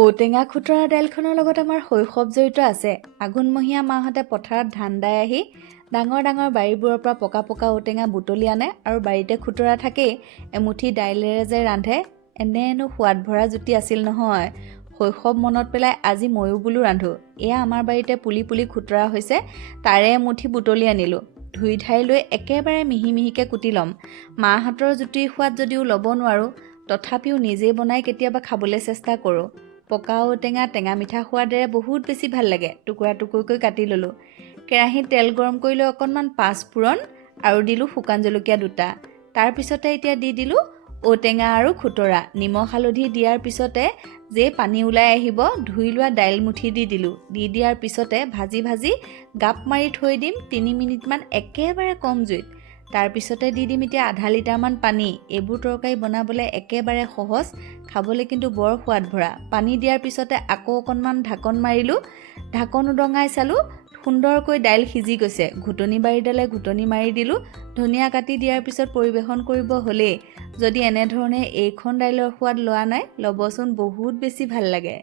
ঔটেঙা খুতৰা দাইলখনৰ লগত আমাৰ শৈশৱ জড়িত আছে। আঘোণমহীয়া মাহঁতে পথাৰত ধান দাই আহি ডাঙৰ ডাঙৰ বাৰীবোৰৰ পৰা পকা পকা ঔটেঙা বুটলি আনে আৰু বাৰীতে খুতৰা থাকেই। এমুঠি দাইলেৰে যে ৰান্ধে, এনেনো সোৱাদ ভৰা জুতি আছিল নহয়। শৈশৱ মনত পেলাই আজি ময়ো বোলো ৰান্ধো। এয়া আমাৰ বাৰীতে পুলি পুলি খুতৰা হৈছে, তাৰে এমুঠি বুটলি আনিলোঁ। ধুই ধাই লৈ একেবাৰে মিহি মিহিকৈ কুটি ল'ম। মাহঁতৰ জুতিৰ সোৱাদ যদিও ল'ব নোৱাৰোঁ, তথাপিও নিজেই বনাই কেতিয়াবা খাবলৈ চেষ্টা কৰোঁ। পকা ঔটেঙা টেঙা মিঠা সোৱাদেৰে বহুত বেছি ভাল লাগে। টুকুৰা টুকুৰকৈ কাটি ল'লোঁ। কেৰাহীত তেল গৰম কৰি লৈ অকণমান পাঁচফোৰণ আৰু দিলোঁ শুকান জলকীয়া 2টা। তাৰপিছতে এতিয়া দি দিলোঁ ঔটেঙা আৰু খুতৰা। নিমখ হালধি দিয়াৰ পিছতে যে পানী ওলাই আহিব, ধুই লোৱা দাইল মুঠি দি দিলোঁ। দি দিয়াৰ পিছতে ভাজি ভাজি গাপ মাৰি থৈ দিম 3 মিনিটমান একেবাৰে কম জুইত। তাৰপিছতে দি দিম এতিয়া আধা লিটাৰমান পানী। এইবোৰ তৰকাৰী বনাবলৈ একেবাৰে সহজ, খাবলৈ কিন্তু বৰ সোৱাদ ভৰা। পানী দিয়াৰ পিছতে আকৌ অকণমান ঢাকন মাৰিলোঁ। ঢাকন উদঙাই চালোঁ, সুন্দৰকৈ দাইল সিজি গৈছে। ঘুটনি বাৰীডালে ঘুটনি মাৰি দিলোঁ। ধনিয়া কাটি দিয়াৰ পিছত পৰিৱেশন কৰিব হ'লেই। যদি এনেধৰণে এইখন দাইলৰ সোৱাদ লোৱা নাই, ল'বচোন, বহুত বেছি ভাল লাগে।